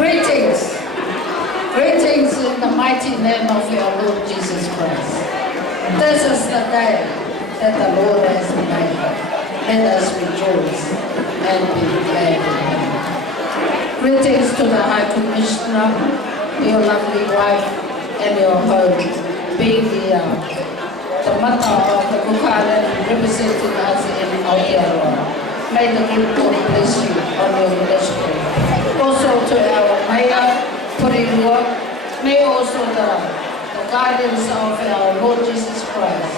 Greetings. Greetings in the mighty name of our Lord Jesus Christ. This is the day that the Lord has made. Let us rejoice and be glad in Him. Greetings to the High Commissioner, your lovely wife, and your home, being the mother of the Coook Islands, representing us in Aotearoa. May the good God bless you on your ministry. Also to our Mayor, p.twn, may also the guidance of our Lord Jesus Christ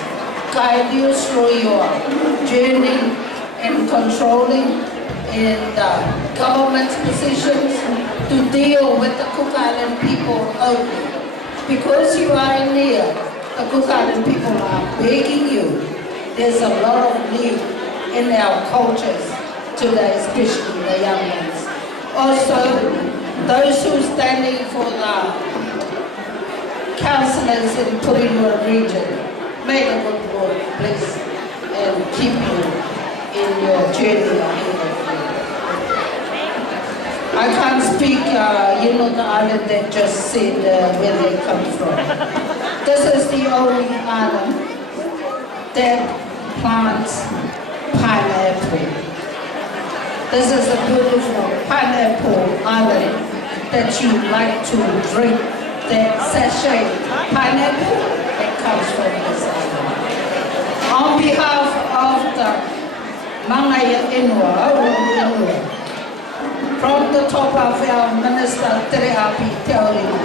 guide you through your journey in controlling in the government positions to deal with the Coook Island people only. Because you are near, the Coook Island people are begging you. There's a lot of need in our cultures today, especially the young ones. Also, those who are standing for the councillors in p.twn region, may the good Lord bless and keep you in your journey ahead of you. I can't speak, the island that just said where they come from. This is the only island that plants pineapple. This is a beautiful pineapple island that you like to drink, that sachet pineapple that comes from this island. On behalf of the Mangaiia Enua, from the top of our Minister p.twn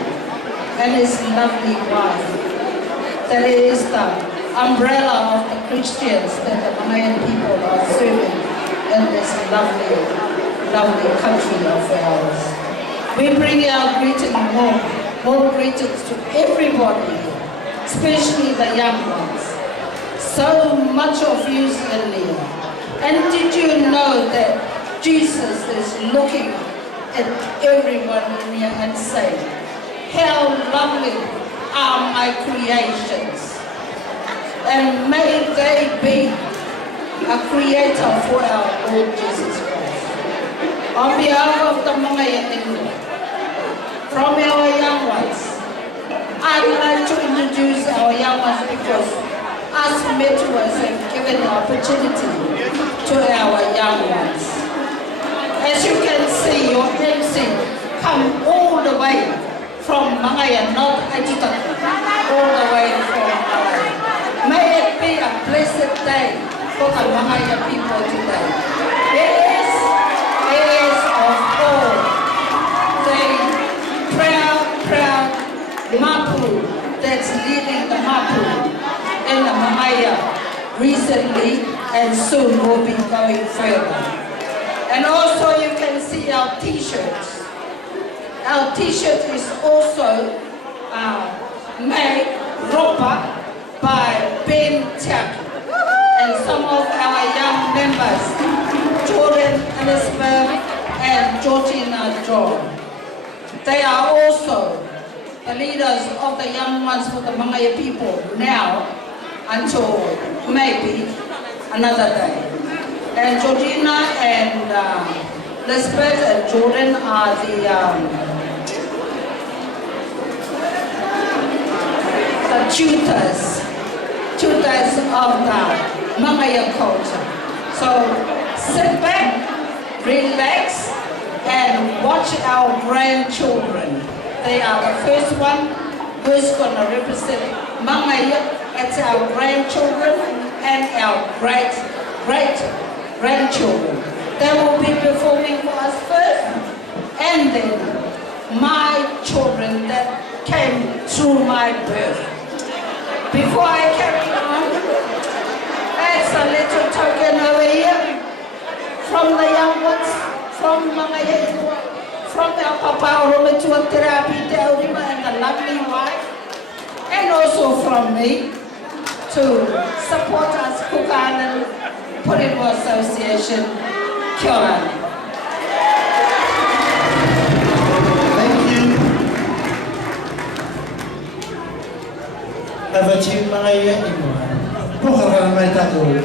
and his lovely wife, that is the umbrella of the Christians that the Mangaian people are serving in this lovely, lovely country of ours. We bring our greetings, warm greetings to everybody, especially the young ones. So much of you in here. And did you know that Jesus is looking at everyone in here and saying, how lovely are my creations, and may they be a creator for our Lord Jesus Christ. On behalf of the Mangaiia Enua, from our young ones, I'd like to introduce our young ones because us mentors have given the opportunity to our young ones. As you can see, your MC come all the way from Mangaiia, not Aitutaki, all the way from Mangaiia. May it be a blessed day for the Mangaiia people today. It is of all the proud Mapu that's leading the Mapu in the Mangaiia recently and soon will be going further. And also you can see our t-shirts. Our t-shirt is also made ropa by p.twn. And some of our young members, Jordan, Elizabeth, and Georgina John. They are also the leaders of the young ones for the Mangaiia people now until maybe another day. And Georgina and Elizabeth and Jordan are the tutors of the Mangaiia culture. So sit back, relax, and watch our grandchildren. They are the first one who's going to represent Mangaiia. It's our grandchildren and our great-grandchildren. They will be performing for us first, and then my children that came through my birth. Before I carry on, that's a little token over here from the young ones, from Mangaiia Enua, from our Papa Orometua p.twn and the lovely wife, and also from me to support us, Coook Islands p.twn Association. Kia ora. Thank you. Have a chief Mangaiia Enua. Pokara mai tātou.